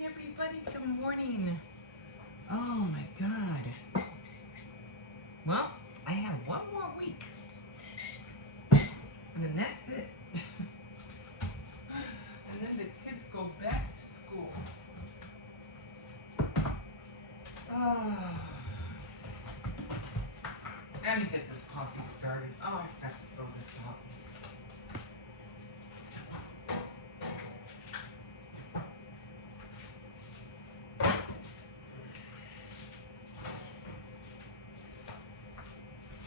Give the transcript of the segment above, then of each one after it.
everybody. Good morning. Oh my God. Well, I have one more week. And then that's it. And then the kids go back to school. Oh. Let me get this coffee started. Oh, I forgot to throw this out.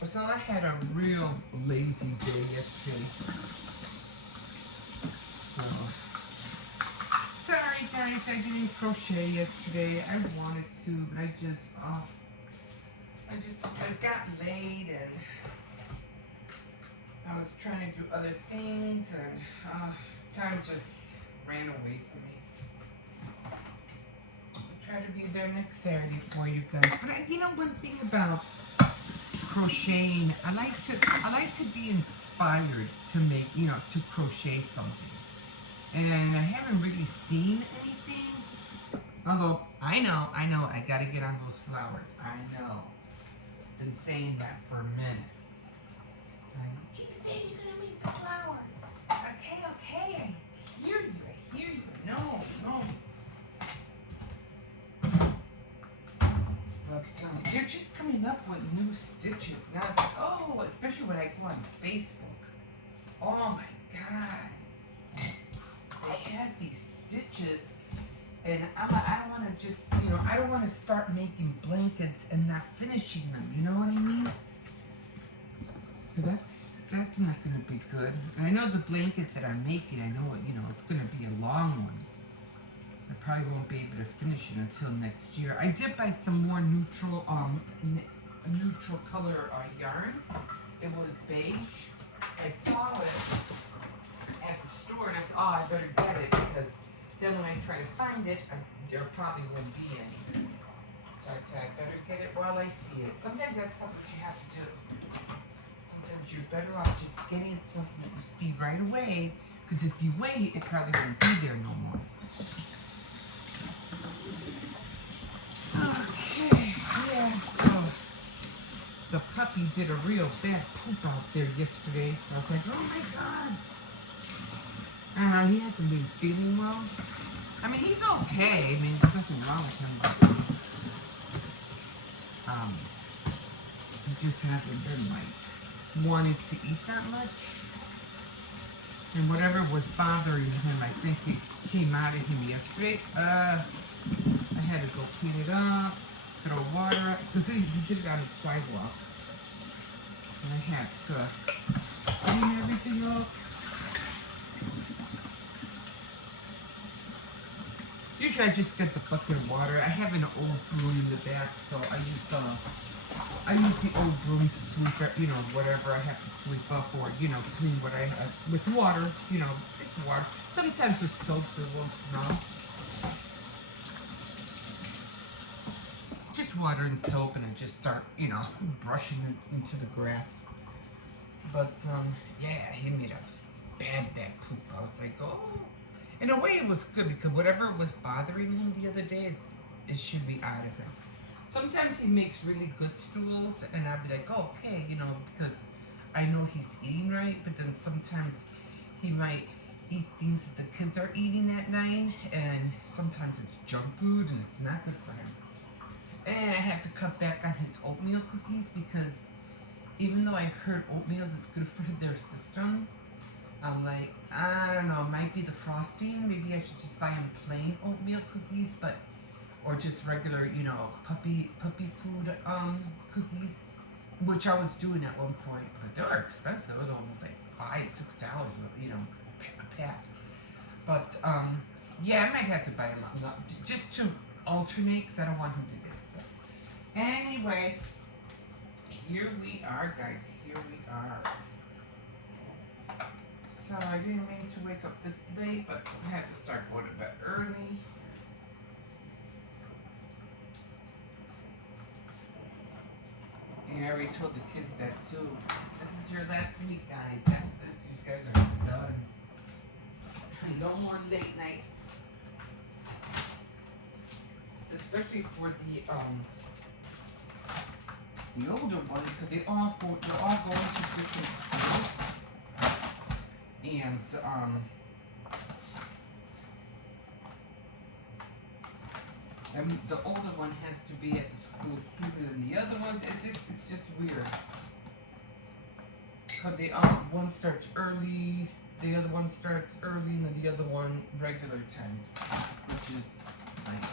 So I had a real lazy day yesterday. So sorry guys, I didn't crochet yesterday. I wanted to, but I got late and I was trying to do other things and time just ran away from me. I'll try to be there next Saturday for you guys. But one thing about crocheting, I like to be inspired to make, to crochet something. And I haven't really seen anything. Although I know, I gotta get on those flowers. I know. Been saying that for a minute. You keep saying you're gonna make the flowers. Okay, I hear you. No. But they're just coming up with new stitches. Now it's like, oh, especially when I go on Facebook. Oh my God. They have these stitches, and I don't want to just, I don't want to start making blankets and not finishing them. You know what I mean? That's not going to be good. And I know the blanket that I'm making, I know it's going to be a long one. I probably won't be able to finish it until next year. I did buy some more neutral color yarn. It was beige. I saw it at the store and I said, oh, I better get it because then when I try to find it, there probably won't be any. So I said, I better get it while I see it. Sometimes that's what you have to do. Sometimes you're better off just getting something that you see right away, because if you wait, it probably won't be there no more. Okay, yeah, so the puppy did a real bad poop out there yesterday. I was like, oh my God. He hasn't been feeling well. I mean, he's okay. I mean, there's nothing wrong with him. But, he just hasn't been, wanting to eat that much. And whatever was bothering him, I think it came out of him yesterday. I had to go clean it up, throw water, because he did it on the sidewalk. And I had to clean everything up. Usually I just get the bucket of water. I have an old broom in the back, so I use the old broom to sweep, whatever I have to sweep up or, clean what I have with water, it's water. Sometimes with soap it won't smell. Just water and soap and I just start, brushing it into the grass. But, yeah, he made a bad poop. I was like, oh. In a way, it was good because whatever was bothering him the other day, it should be out of him. Sometimes he makes really good stools, and I'd be like, oh, okay, because I know he's eating right, but then sometimes he might eat things that the kids are eating at night, and sometimes it's junk food, and it's not good for him. And I had to cut back on his oatmeal cookies because even though I heard oatmeal is good for their system, I'm like, I don't know, it might be the frosting. Maybe I should just buy him plain oatmeal cookies, or just regular, puppy food cookies, which I was doing at one point. But they're expensive. It was almost like $5-6, a pack. But yeah, I might have to buy him just to alternate because I don't want him to get sick. Anyway, here we are, guys. Here we are. So I didn't mean to wake up this late, but I had to start going to bed early. Yeah, I already told the kids that too. This is your last week, guys. After this, you guys are done. No more late nights. especially for the older ones, because they're all going to different schools, and the older one has to be at the school sooner than the other ones. It's just weird. Cause one starts early, the other one starts early, and then the other one regular time, which is like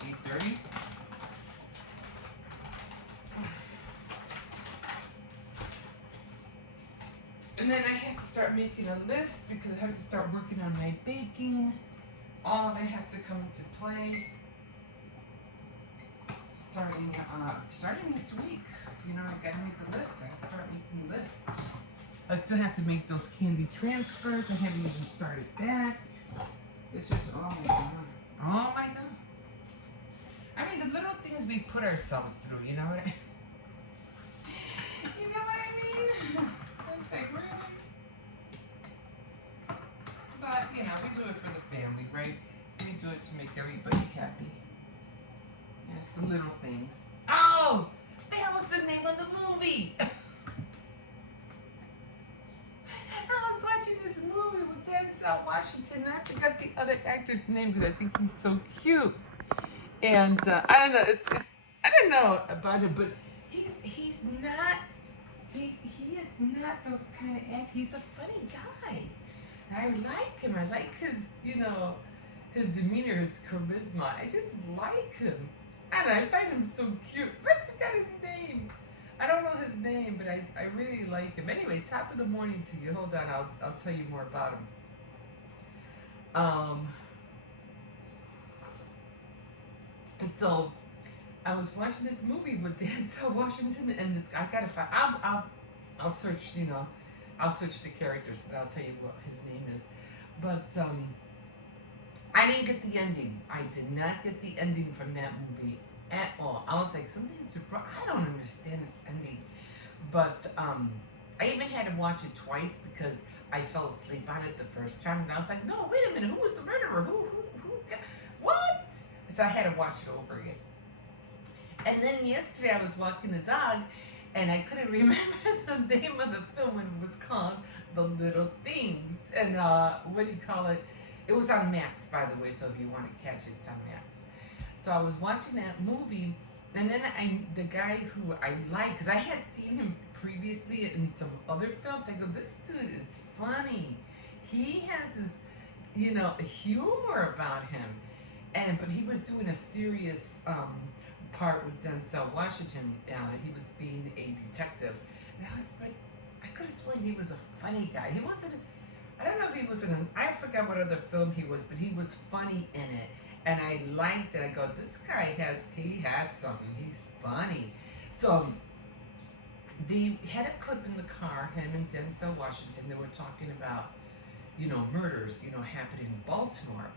8:30. And then I have to start making a list because I have to start working on my baking. All of it has to come into play. Starting this week. You know, I gotta make a list. I have to start making lists. I still have to make those candy transfers. I haven't even started that. It's just, oh my god. Oh my god. I mean, the little things we put ourselves through, you know what I You know what I mean? It's like, really? But, you know, we do it for the family, right? We do it to make everybody happy. Yes, the little things. Oh! That was the name of the movie! I was watching this movie with Denzel Washington, and I forgot the other actor's name because I think he's so cute. And I don't know, it's I don't know about him, but he's not he is not those kind of actors. He's a funny guy. I like him. I like his his demeanor, his charisma. I just like him. And I find him so cute. But I forgot his name. I don't know his name, but I really like him. Anyway, top of the morning to you. Hold on, I'll tell you more about him. So I was watching this movie with Denzel Washington and this guy. I gotta find. I'll search. I'll search the characters and I'll tell you what his name is. But I didn't get the ending. I did not get the ending from that movie at all. I was like, something's wrong. I don't understand this ending. But I even had to watch it twice because I fell asleep on it the first time, and I was like, no, wait a minute, who was the murderer? Who what? So I had to watch it over again. And then yesterday I was walking the dog, and I couldn't remember the name of the film, and it was called The Little Things. And what do you call it? It was on Max, by the way, so if you want to catch it, it's on Max. So I was watching that movie, and then the guy who I like, because I had seen him previously in some other films, I go, this dude is funny. He has this, humor about him. But he was doing a serious part with Denzel Washington. He was being a detective. And I was like, I could have sworn he was a funny guy. He wasn't, I don't know if he was I forgot what other film he was, but he was funny in it. And I liked it. I go, this guy has something. He's funny. So they had a clip in the car, him and Denzel Washington. They were talking about, murders, happening in Baltimore.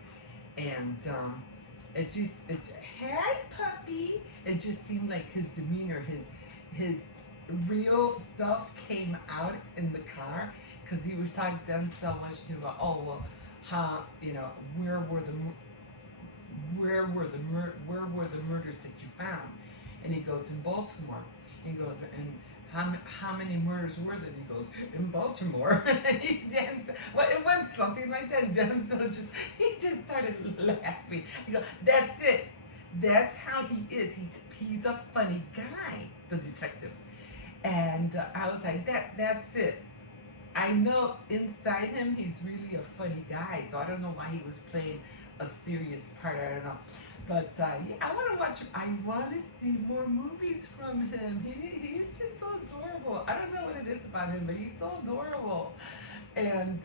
And hey puppy. It just seemed like his demeanor, his real self came out in the car because he was talking to Denzel Washington about, how, where were the murders that you found? And he goes, in Baltimore. He goes, and how many murders were there? He goes, in Baltimore. And it went something like that. And Denzel he just started laughing. He goes, that's it. That's how he is. He's a funny guy, the detective. And I was like, that's it. I know inside him he's really a funny guy. So I don't know why he was playing a serious part. I don't know. But I want to watch him. I want to see more movies from him. He's just so adorable. I don't know what it is about him, but he's so adorable. And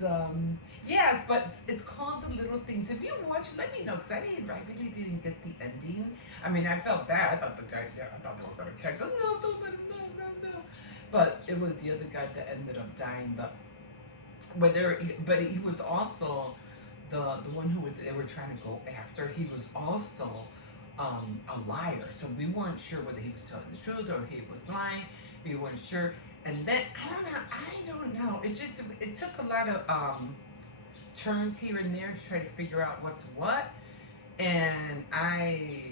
yes, but it's called The Little Things. If you watch, let me know, because I really didn't get the ending. I mean, I felt bad. I thought they were going to catch. No, don't let him, no. But it was the other guy that ended up dying. But he was also the one who they were trying to go after. He was also a liar. So we weren't sure whether he was telling the truth or he was lying. We weren't sure. And then I don't know. It took a lot of turns here and there to try to figure out what's what. and I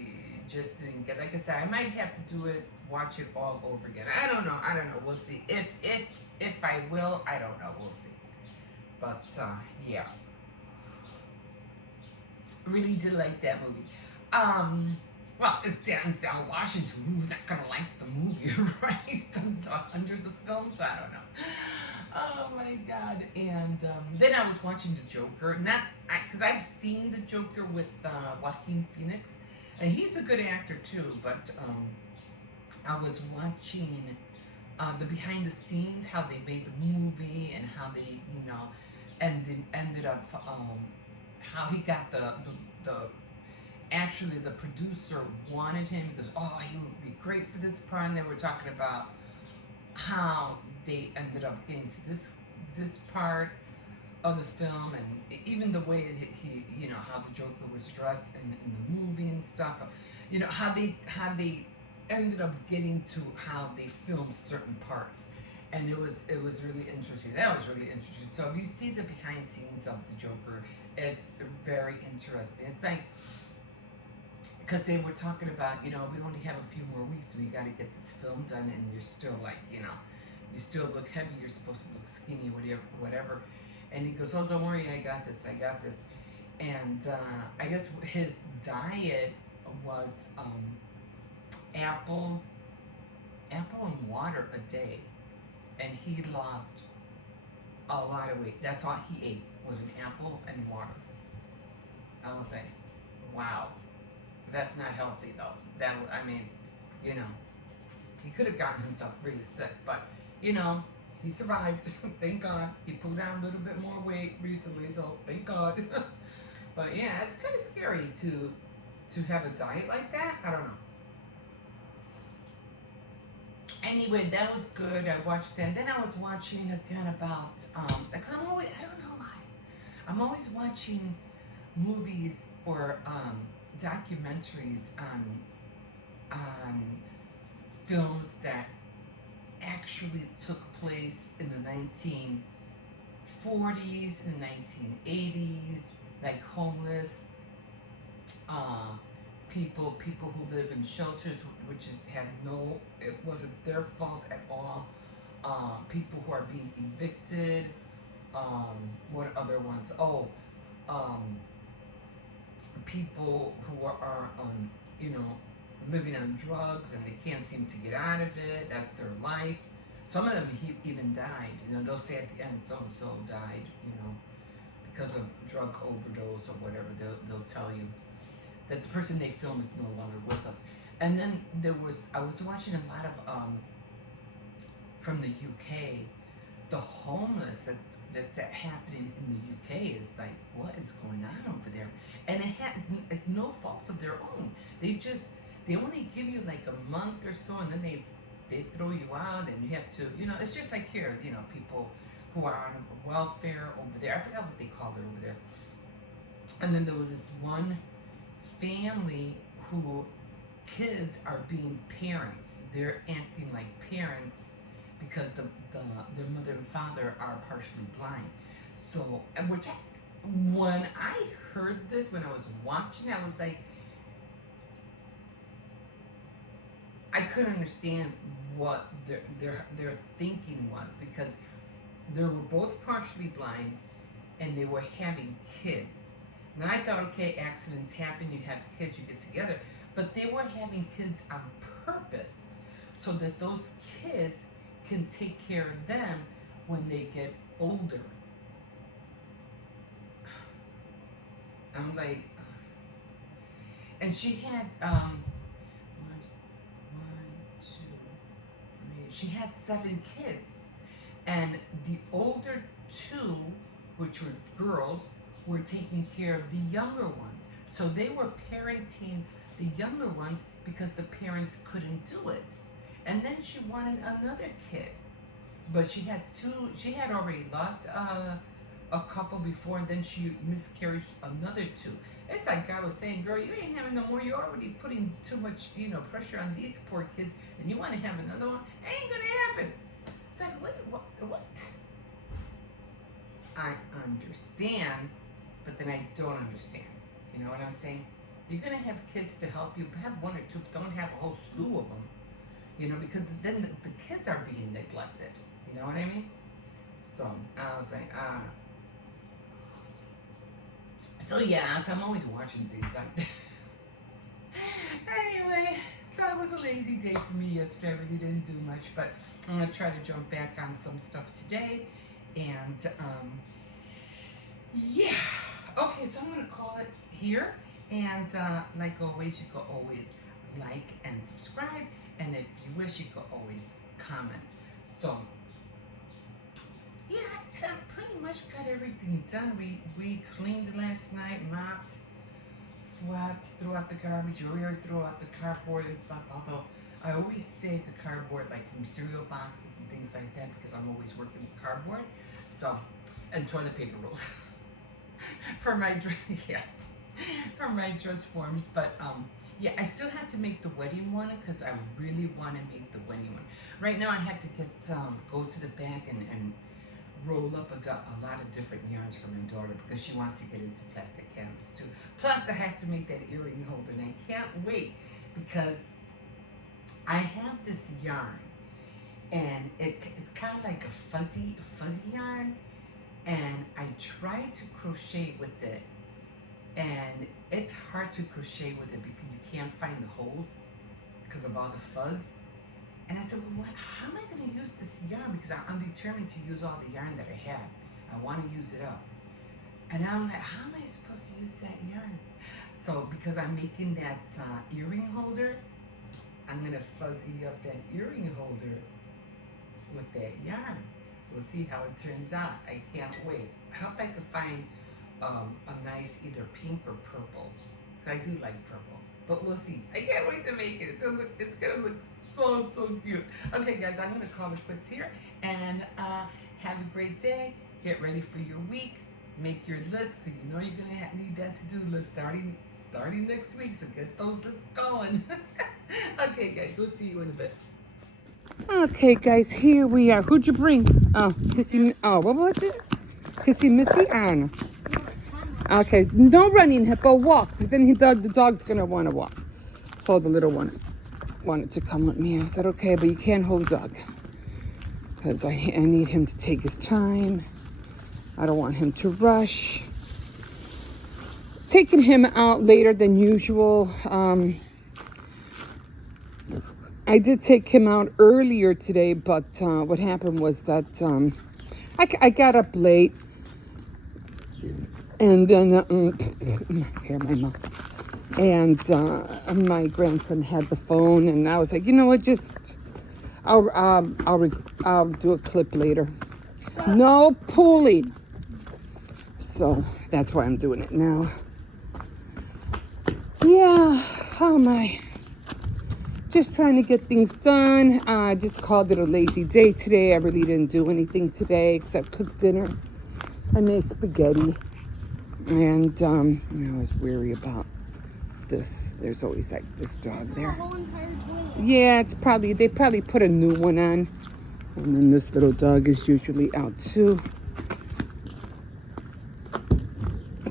just didn't get. Like I said, I might have to do it, watch it all over again. I don't know. I don't know. We'll see. If I will, I don't know. We'll see. But yeah, really did like that movie. Well, it's Denzel Washington. Who's not gonna like the movie, right? He's done hundreds of films. I don't know. Oh my god! And then I was watching The Joker, not because I've seen The Joker with Joaquin Phoenix, and he's a good actor too. But I was watching the behind the scenes, how they made the movie, and how they, ended up how he got the actually the producer wanted him because he would be great for this part. And they were talking about how they ended up getting to this part of the film, and even the way that he how the Joker was dressed in the movie and stuff. How they ended up getting to how they filmed certain parts, and it was really interesting. That was really interesting. So if you see the behind scenes of the Joker, it's very interesting. It's like because they were talking about, we only have a few more weeks, so we got to get this film done, and you're still like, you still look heavy. You're supposed to look skinny, whatever. And he goes, "Oh, don't worry, I got this. And I guess his diet was apple, and water a day, and he lost a lot of weight. That's all he ate was an apple and water. I was like, wow, that's not healthy though. You know, he could have gotten himself really sick, but he survived. Thank God. He pulled down a little bit more weight recently, so thank God. But yeah, it's kind of scary to have a diet like that. I don't know. Anyway, that was good. I watched that. Then I was watching again about because I don't know why, I'm always watching movies or documentaries on films that actually took place in the 1940s and the 1980s, like homeless people who live in shelters, which it wasn't their fault at all. People who are being evicted. What other ones? Um, People who are living on drugs and they can't seem to get out of it. That's their life. Some of them even died. They'll say at the end, so and so died. Because of drug overdose or whatever. They'll tell you that the person they film is no longer with us. And then I was watching a lot of from the UK. The homeless that's happening in the UK is like, what is going on over there? And it's no fault of their own. They only give you like a month or so, and then they throw you out, and you have to, it's just like here, people who are on welfare over there. I forgot what they call it over there. And then there was this one family who kids are being parents. They're acting like parents because their mother and father are partially blind. So, when I heard this, when I was watching, I was like, I couldn't understand what their thinking was, because they were both partially blind and they were having kids. Now I thought, okay, accidents happen, you have kids, you get together, but they were having kids on purpose so that those kids can take care of them when they get older. I'm like, and she had one, two, three. She had 7 kids, and the older 2, which were girls, were taking care of the younger ones. So they were parenting the younger ones because the parents couldn't do it. And then she wanted another kid, but she had already lost a couple before, and then she miscarried another 2. It's like God was saying, girl, you ain't having no more. You're already putting too much, pressure on these poor kids, and you want to have another one? It ain't gonna happen. It's like, what? I understand, but then I don't understand. You know what I'm saying? You're gonna have kids to help you. Have one or two, but don't have a whole slew of them. You know, because then the kids are being neglected. You know what I mean? So I was like, So yeah, so I'm always watching things. Anyway, so it was a lazy day for me yesterday. I really didn't do much, but I'm gonna try to jump back on some stuff today. And yeah. Okay, so I'm gonna call it here. And like always, you can always like and subscribe. And if you wish, you can always comment. So yeah, I pretty much got everything done. We cleaned last night, mopped, swept, threw out the garbage, threw out the cardboard and stuff. Although I always save the cardboard like from cereal boxes and things like that because I'm always working with cardboard. So, and toilet paper rolls for my yeah, for my dress forms. But yeah, I still have to make the wedding one because I really want to make the wedding one. Right now, I have to get go to the back and roll up a lot of different yarns for my daughter because she wants to get into plastic canvas too. Plus, I have to make that earring holder, and I can't wait because I have this yarn, and it's kind of like a fuzzy yarn, and I tried to crochet with it, and it's hard to crochet with it because you can't find the holes because of all the fuzz. And I said, well, how am I going to use this yarn? Because I'm determined to use all the yarn that I have. I want to use it up. And I'm like, how am I supposed to use that yarn? So because I'm making that earring holder, I'm going to fuzzy up that earring holder with that yarn. We'll see how it turns out. I can't wait. I hope I can find a nice either pink or purple. Because I do like purple. But we'll see. I can't wait to make it. It's going to look so cute. Okay, guys, I'm going to call it quits here. And have a great day. Get ready for your week. Make your list because you know you're going to need that to-do list starting next week. So get those lists going. Okay, guys, we'll see you in a bit. Okay, guys, here we are. Who'd you bring? Oh, Kissy. Oh, what was it? Kissy Missy? I don't know. Okay, no running, Hippo. Walk. Then the dog's going to want to walk. So the little one wanted to come with me. I said, okay, but you can't hold dog. Because I need him to take his time. I don't want him to rush. Taking him out later than usual. I did take him out earlier today, but what happened was that I got up late. And then, here, my mom. And my grandson had the phone, and I was like, you know what, I'll do a clip later. No pulling. So that's why I'm doing it now. Yeah, how am I? Just trying to get things done. I just called it a lazy day today. I really didn't do anything today except cook dinner. I made spaghetti. And I was weary about this. There's always like this dog there. Yeah, they probably put a new one on. And then this little dog is usually out too.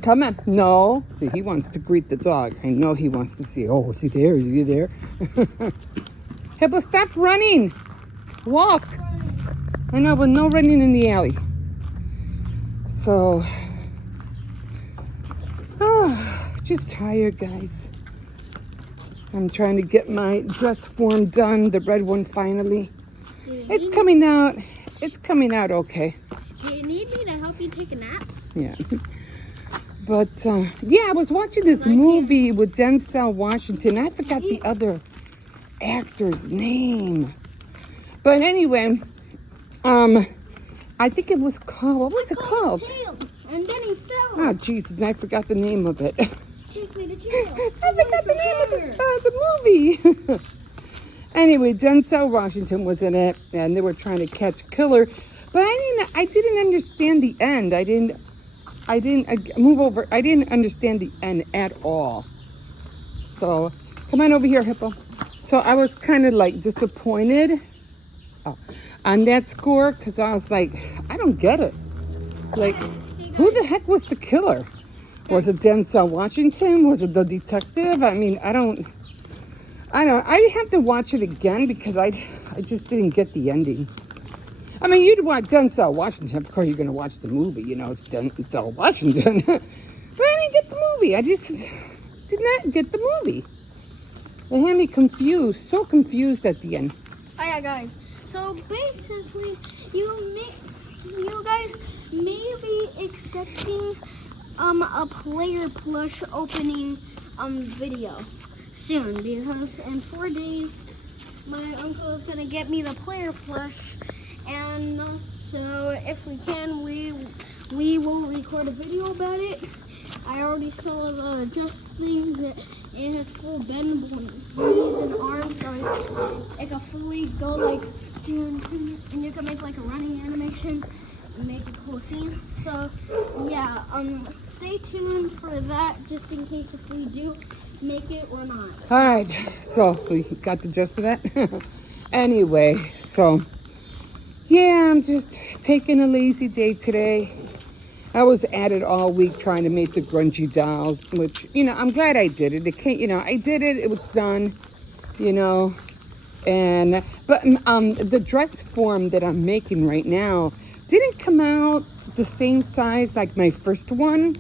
Come on. No. He wants to greet the dog. I know he wants to see. Oh, is he there? Is he there? Hippo, stop running. Walk. I know, but no running in the alley. So, just tired, guys. I'm trying to get my dress form done, the red one finally. It's coming out. It's coming out okay. Do you need me to help you take a nap? Yeah. But, yeah, I was watching this movie with Denzel Washington. I forgot the other actor's name. But anyway, I think it was called, what was it called? Tail, and then he fell. Oh, Jesus, I forgot the name of it. Take me to jail. I forgot the name of the movie. Anyway, Denzel Washington was in it, and they were trying to catch killer. But I didn't understand the end. I didn't understand the end at all. So, come on over here, Hippo. So I was kind of like disappointed on that score because I was like, I don't get it. Like, who the heck was the killer? Was it Denzel Washington? Was it the detective? I mean, I don't. I have to watch it again because I just didn't get the ending. I mean, you'd watch Denzel Washington. Of course, you're going to watch the movie. You know, it's Denzel Washington. But I didn't get the movie. I just did not get the movie. It had me confused. So confused at the end. Oh yeah, guys. So basically, you guys may be expecting a player plush opening video soon, because in 4 days my uncle is gonna get me the player plush, and so if we can, we will record a video about it. I already saw the just things that it has full bendable knees and arms, so it can fully go like, and you can make like a running animation and make a cool scene. So yeah, stay tuned for that, just in case if we do make it or not. All right, so we got the gist of that. Anyway, so yeah, I'm just taking a lazy day today. I was at it all week trying to make the grungy dolls, which, you know, I'm glad I did it. It can't, you know, I did it. It was done, you know. And but the dress form that I'm making right now didn't come out the same size like my first one.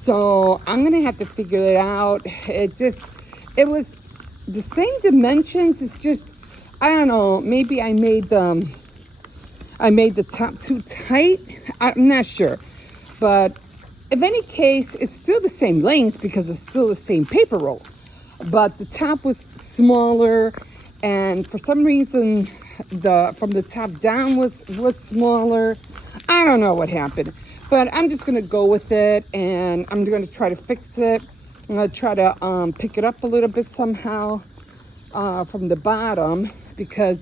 So I'm gonna have to figure it out. It was the same dimensions. It's just, I don't know. Maybe I made the top too tight. I'm not sure. But in any case, it's still the same length because it's still the same paper roll. But the top was smaller, and for some reason, from the top down was smaller. I don't know what happened, but I'm just gonna go with it, and I'm gonna try to fix it. I'm gonna try to pick it up a little bit somehow from the bottom, because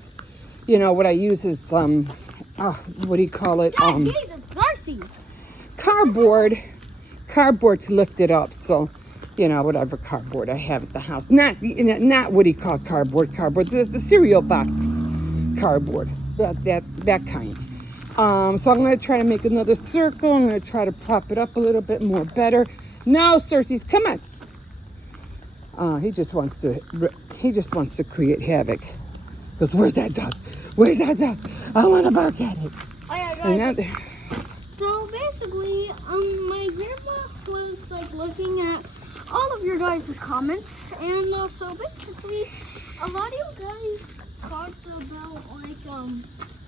you know what I use is what do you call it? Jesus, Darcy's. Cardboard to lift it up. So, you know, whatever cardboard I have at the house. Not what do you call cardboard? The cereal box cardboard. That kind. So I'm going to try to make another circle. I'm going to try to prop it up a little bit more better. No, Cersei's, come on. He just wants to create havoc. Because where's that dog? Where's that dog? I want to bark at it. Oh yeah, guys. So basically, my grandma was like looking at all of your guys' comments, and so basically, a lot of you guys talked about like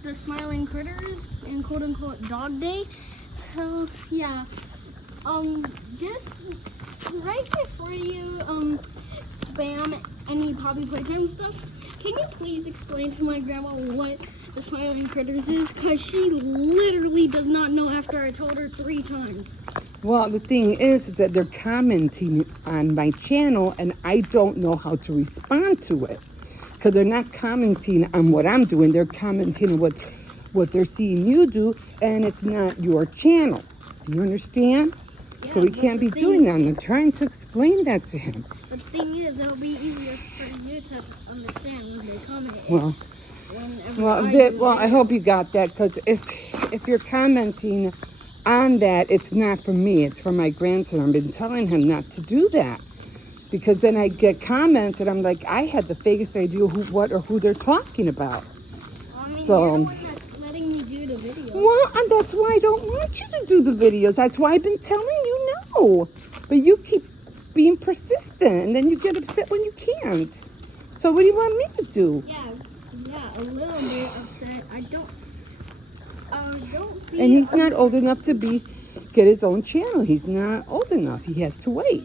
the smiling critters and quote unquote dog day. So yeah, just right before you spam any Poppy Playtime stuff, can you please explain to my grandma what the smiling critters is? Because she literally does not know after I told her 3 times. Well, the thing is that they're commenting on my channel, and I don't know how to respond to it. Because they're not commenting on what I'm doing. They're commenting on what they're seeing you do, and it's not your channel. Do you understand? Yeah, so we can't be doing that. And I'm trying to explain that to him. The thing is, it'll be easier for you to understand when they comment. Well, I hope you got that, because if you're commenting on that, it's not for me, it's for my grandson. I've been telling him not to do that, because then I get comments and I'm like, I had the vaguest idea who they're talking about. I mean, so, you're the one that's letting me do the video. Well, and that's why I don't want you to do the videos. That's why I've been telling you no. But you keep being persistent, and then you get upset when you can't. So what do you want me to do? Yeah, a little bit upset. I don't feel. And he's not old enough to get his own channel. He's not old enough. He has to wait.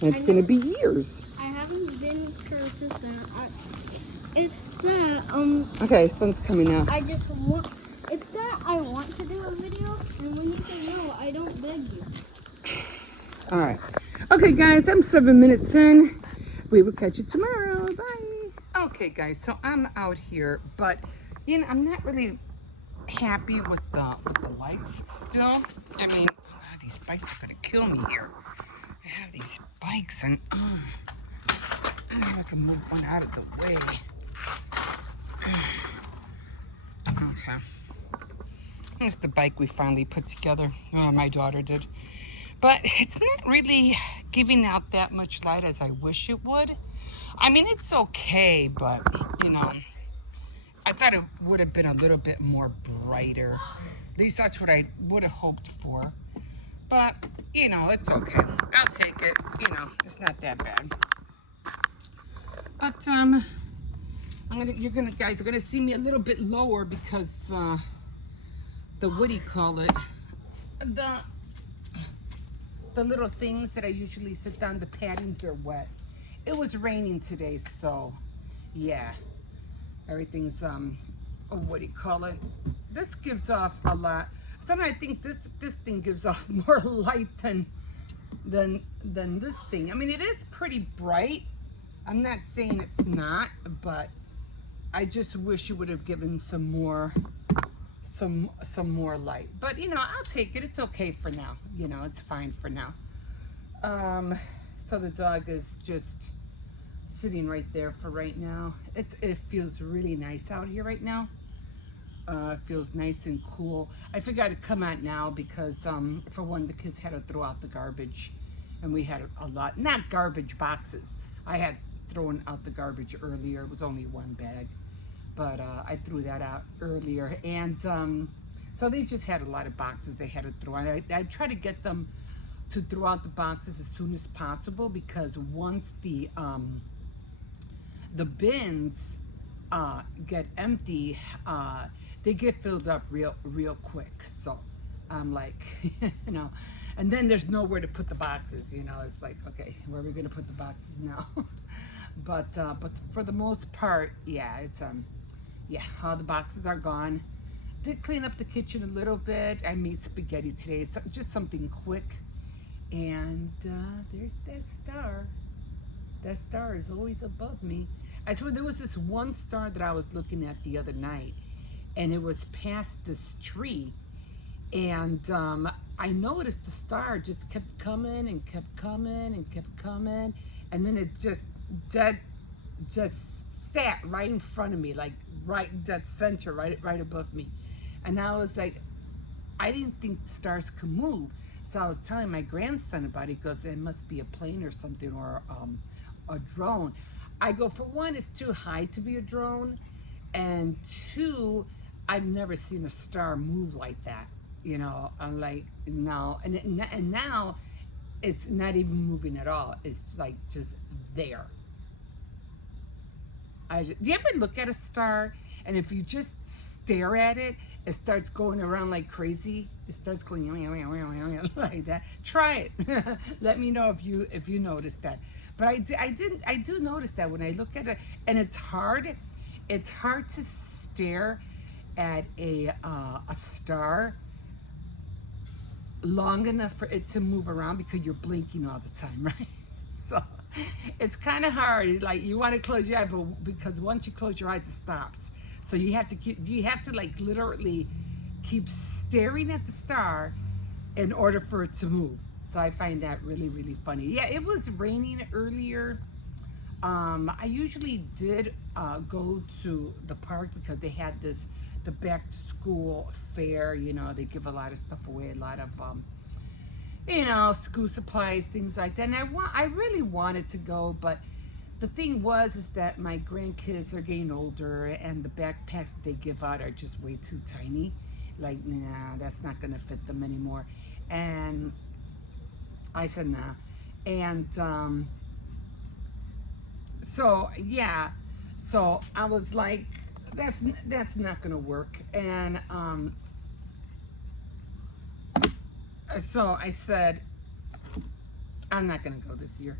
And it's going to be years. I haven't been persistent. It's that Okay, sun's coming out. It's that I want to do a video, and when you say no, I don't beg you. All right. Okay, guys, I'm 7 minutes in. We will catch you tomorrow. Bye. Okay, guys, so I'm out here, but you know, I'm not really happy with the lights still. I mean, God, these bikes are gonna kill me here. I have these bikes, and I don't know if I can move one out of the way. Okay. Here's the bike we finally put together. My daughter did. But but it's not really giving out that much light as I wish it would. I mean, it's okay, but you know, I thought it would have been a little bit more brighter. At least that's what I would have hoped for. But, you know, it's okay. I'll take it. You know, it's not that bad. But, guys are gonna see me a little bit lower because, the, what do you call it? The little things that I usually sit down, the paddings, they're wet. It was raining today, so, yeah. Everything's, what do you call it? This gives off a lot. Sometimes I think this thing gives off more light than this thing. I mean, it is pretty bright. I'm not saying it's not, but I just wish you would have given some more light. But you know, I'll take it. It's okay for now. You know, it's fine for now. So the dog is just sitting right there for right now. It feels really nice out here right now. It feels nice and cool. I figured I'd come out now because for one, the kids had to throw out the garbage, and we had a lot, not garbage boxes. I had thrown out the garbage earlier. It was only one bag, but I threw that out earlier, and so they just had a lot of boxes they had to throw out. I try to get them to throw out the boxes as soon as possible, because once the bins get empty, they get filled up real quick. So I'm like, you know, and then there's nowhere to put the boxes. You know, it's like, okay, where are we gonna put the boxes now? but for the most part, yeah, it's yeah, all the boxes are gone. Did clean up the kitchen a little bit. I made spaghetti today, so just something quick. And there's that star. That star is always above me. I swear there was this one star that I was looking at the other night, and it was past this tree, and I noticed the star just kept coming and kept coming and kept coming, and then it just sat right in front of me, like right dead center, right above me. And I was like, I didn't think stars could move. So I was telling my grandson about it. He goes, it must be a plane or something, or a drone. I go, for one, it's too high to be a drone, and two, I've never seen a star move like that. You know, I'm like, no, and now it's not even moving at all. It's like just there. Do you ever look at a star, and if you just stare at it, it starts going around like crazy? It starts going like that. Try it. Let me know if you notice that. But I do notice that when I look at it, and it's hard to stare at a star long enough for it to move around, because you're blinking all the time, right? So it's kind of hard. It's like you want to close your eyes, but because once you close your eyes, it stops. So you have to like literally keep staring at the star in order for it to move. So I find that really, really funny. Yeah, it was raining earlier. I usually did go to the park because they had the back to school fair. You know, they give a lot of stuff away, a lot of you know, school supplies, things like that. And I really wanted to go, but the thing is that my grandkids are getting older, and the backpacks that they give out are just way too tiny. Like, nah, that's not gonna fit them anymore. And I said nah. And so yeah, so I was like, that's not gonna work. And so I said, I'm not gonna go this year.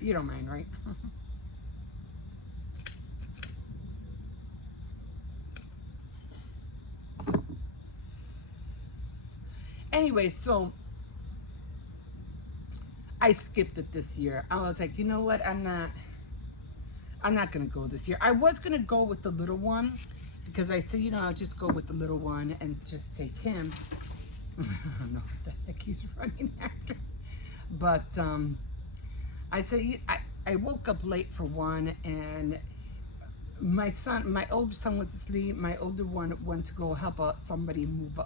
You don't mind, right? Anyway, so I skipped it this year. I was like, you know what? I'm not gonna go this year. I was gonna go with the little one, because I said, you know, I'll just go with the little one and just take him. I don't know what the heck he's running after. But I said, I woke up late for one, and my older son was asleep. My older one went to go help somebody move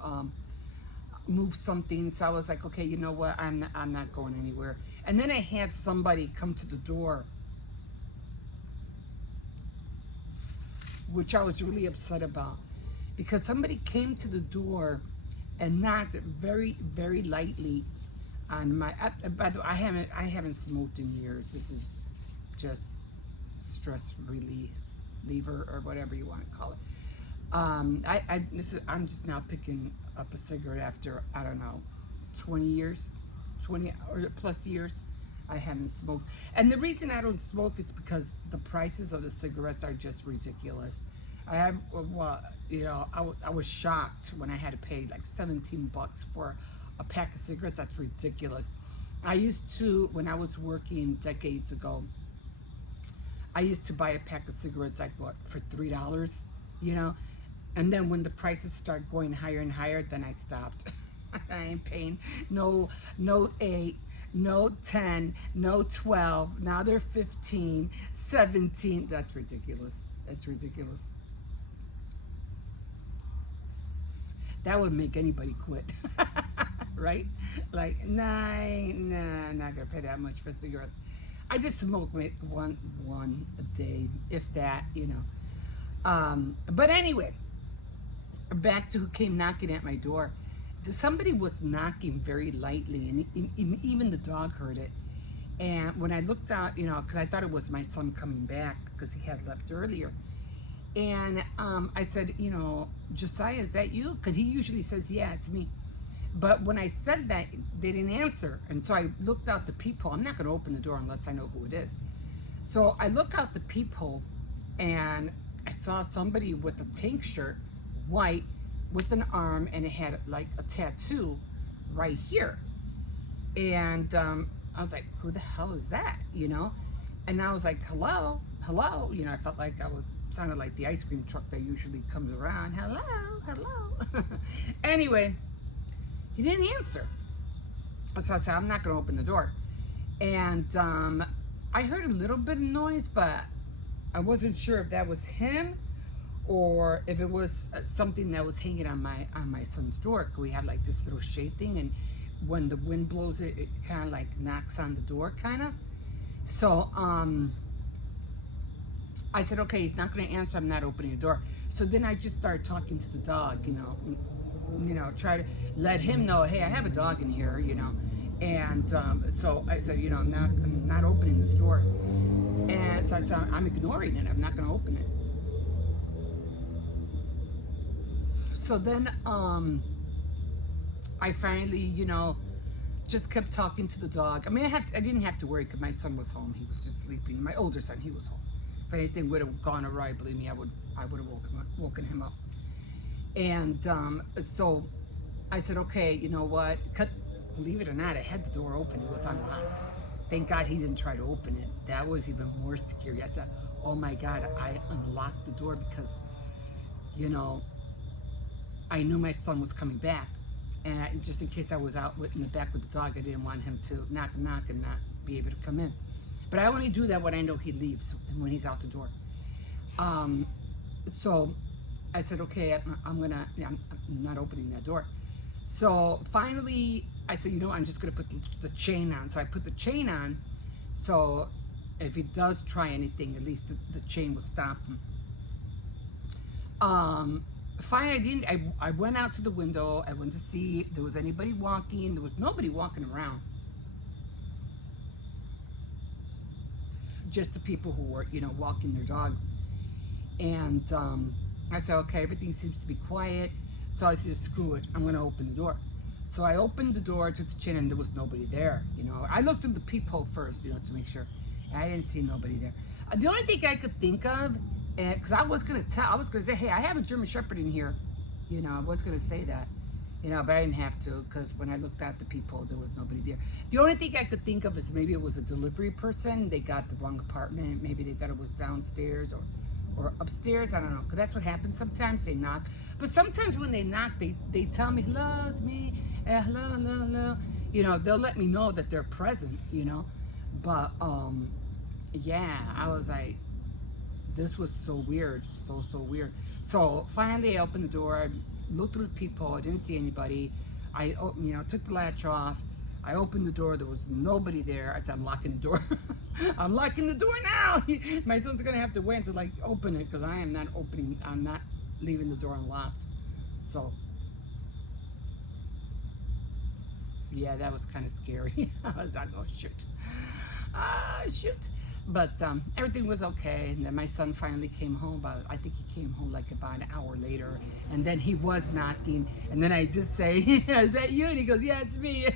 move something. So I was like, okay, you know what? I'm not going anywhere. And then I had somebody come to the door, which I was really upset about, because somebody came to the door and knocked very, very lightly on my. By the way, I haven't smoked in years. This is just stress reliever or whatever you want to call it. I'm just now picking up a cigarette after, I don't know, 20 years, 20 or plus years. I haven't smoked. And the reason I don't smoke is because the prices of the cigarettes are just ridiculous. I have, well, you know, I was shocked when I had to pay like 17 bucks for a pack of cigarettes. That's ridiculous. I used to, when I was working decades ago, I used to buy a pack of cigarettes like what, for $3, you know? And then when the prices start going higher and higher, then I stopped. I ain't paying no 8, no 10, no 12. Now they're 15, 17. That's ridiculous. That's ridiculous. That would make anybody quit, right? Like, nah, I'm not gonna pay that much for cigarettes. I just smoke one a day, if that, you know. But anyway, back to who came knocking at my door. Somebody was knocking very lightly, and even the dog heard it. And when I looked out, you know, because I thought it was my son coming back because he had left earlier. And I said, you know, Josiah, is that you? Because he usually says, yeah, it's me. But when I said that, they didn't answer. And so I looked out the peephole. I'm not going to open the door unless I know who it is. So I look out the peephole, and I saw somebody with a tank shirt, white, with an arm, and it had like a tattoo right here. And I was like, who the hell is that? You know? And I was like, hello, hello. You know, I felt like I was sounded like the ice cream truck that usually comes around. Hello, hello. Anyway, he didn't answer. So I said, I'm not going to open the door. And I heard a little bit of noise, but I wasn't sure if that was him or if it was something that was hanging on my son's door. We had like this little shade thing, and when the wind blows it, it kind of like knocks on the door, kind of. So I said, okay, he's not going to answer. I'm not opening the door. So then I just started talking to the dog, you know, try to let him know, hey, I have a dog in here, you know. And so I said, you know, I'm not opening this door. And so I said, I'm ignoring it. I'm not going to open it. So then I finally, you know, just kept talking to the dog. I mean, I didn't have to worry because my son was home. He was just sleeping. My older son, he was home. If anything would have gone awry, believe me, I would have woken him up. And so I said, okay, you know what? Believe it or not, I had the door open. It was unlocked. Thank God he didn't try to open it. That was even more scary. I said, oh my God, I unlocked the door because, you know, I knew my son was coming back. And just in case I was out in the back with the dog, I didn't want him to knock and not be able to come in. But I only do that when I know he leaves and when he's out the door. So I said, okay, I'm not opening that door. So finally, I said, you know, I'm just going to put the chain on. So I put the chain on. So if he does try anything, at least the chain will stop him. Finally, I went out to the window. I went to see if there was anybody walking. There was nobody walking around. Just the people who were, you know, walking their dogs. And I said, okay, everything seems to be quiet. So I said, screw it, I'm going to open the door. So I opened the door, took the chain, and there was nobody there. You know, I looked through the peephole first, you know, to make sure. And I didn't see nobody there. The only thing I could think of, because I was going to say, hey, I have a German Shepherd in here. You know, I was going to say that. You know, but I didn't have to, because when I looked at the peephole, there was nobody there. The only thing I could think of is maybe it was a delivery person. They got the wrong apartment. Maybe they thought it was downstairs or upstairs. I don't know, because that's what happens sometimes. They knock. But sometimes when they knock, they tell me, hello, it's me. Hello, hello. You know, they'll let me know that they're present, you know. But, yeah, I was like, this was so weird, so weird. So finally I opened the door, I looked through the peephole, I didn't see anybody. I took the latch off. I opened the door. There was nobody there. I said, I'm locking the door. I'm locking the door now. My son's going to have to wait until I open it because I am not opening. I'm not leaving the door unlocked. So, yeah, that was kind of scary. I was like, oh, shoot. Shoot. But everything was okay. And then my son finally came home. I think he came home like about an hour later. And then he was knocking. And then I just say, is that you? And he goes, yeah, it's me.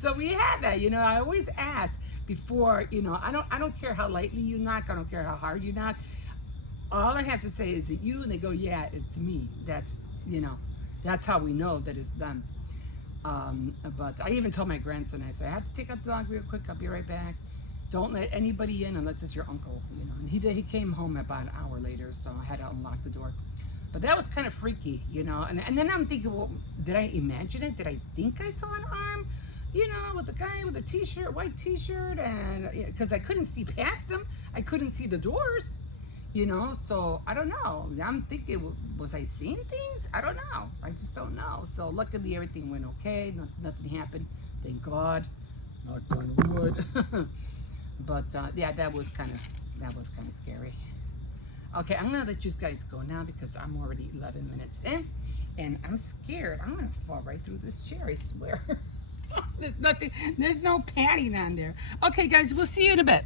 So we had that. I always ask before, I don't care how lightly you knock. I don't care how hard you knock. All I have to say, is it you? And they go, yeah, it's me. That's how we know that it's done. But I even told my grandson, I said, I have to take out the dog real quick. I'll be right back. Don't let anybody in unless it's your uncle, And he came home about an hour later, so I had to unlock the door. But that was kind of freaky, And then I'm thinking, well, did I imagine it? Did I think I saw an arm, with a guy with a t-shirt, white t-shirt, and because I couldn't see past him, I couldn't see the doors, So I don't know. I'm thinking, was I seeing things? I don't know. I just don't know. So luckily everything went okay. Nothing happened. Thank God. Knock on wood. But yeah, that was kind of scary. Okay, I'm gonna let you guys go now because I'm already 11 minutes in, and I'm scared. I'm gonna fall right through this chair. I swear. There's no padding on there. Okay, guys, we'll see you in a bit.